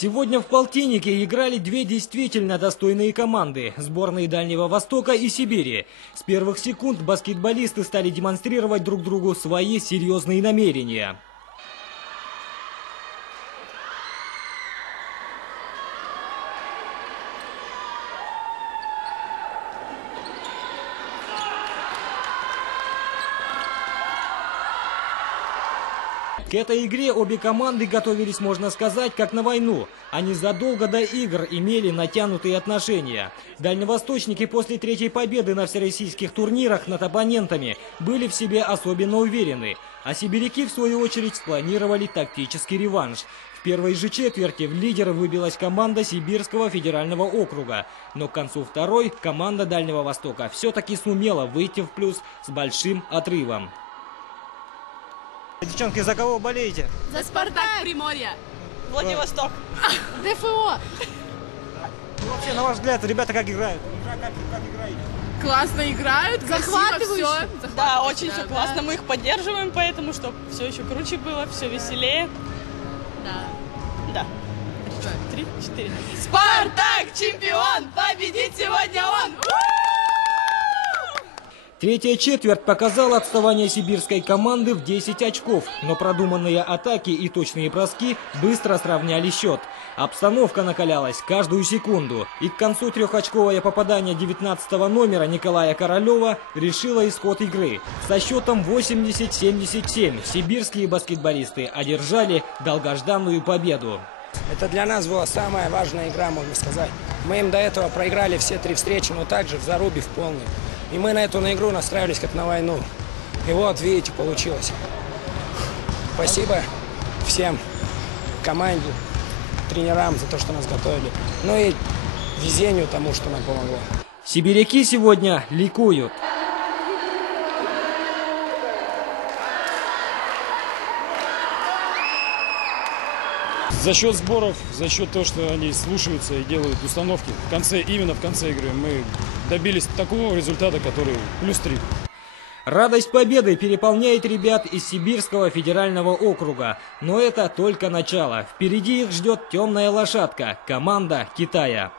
Сегодня в полтиннике играли две действительно достойные команды – сборные Дальнего Востока и Сибири. С первых секунд баскетболисты стали демонстрировать друг другу свои серьезные намерения. К этой игре обе команды готовились, можно сказать, как на войну. Они задолго до игр имели натянутые отношения. Дальневосточники после третьей победы на всероссийских турнирах над оппонентами были в себе особенно уверены. А сибиряки, в свою очередь, спланировали тактический реванш. В первой же четверти в лидеры выбилась команда Сибирского федерального округа. Но к концу второй команда Дальнего Востока все-таки сумела выйти в плюс с большим отрывом. Девчонки, за кого болеете? За Спартак Приморья. Владивосток. ДФО. Ну, вообще, на ваш взгляд, ребята как играют? Как играете? Классно играют, Захватывающе. Да, очень все да, классно. да. Мы их поддерживаем, поэтому, чтобы все еще круче было, все веселее. Да. Да. 3-4. Спартак чемпион! Победит сегодня он! Третья четверть показала отставание сибирской команды в 10 очков, но продуманные атаки и точные броски быстро сравняли счет. Обстановка накалялась каждую секунду, и к концу трехочковое попадание 19-го номера Николая Королева решило исход игры. Со счетом 80-77 сибирские баскетболисты одержали долгожданную победу. Это для нас была самая важная игра, можно сказать. Мы им до этого проиграли все 3 встречи, но также в зарубе в полную. И мы на эту игру настраивались как на войну. И вот, видите, получилось. Спасибо всем, команде, тренерам за то, что нас готовили. Ну и везению тому, что нам помогло. Сибиряки сегодня ликуют. За счет сборов, за счет того, что они слушаются и делают установки, именно в конце игры мы добились такого результата, который +3. Радость победы переполняет ребят из Сибирского федерального округа. Но это только начало. Впереди их ждет темная лошадка – команда Китая.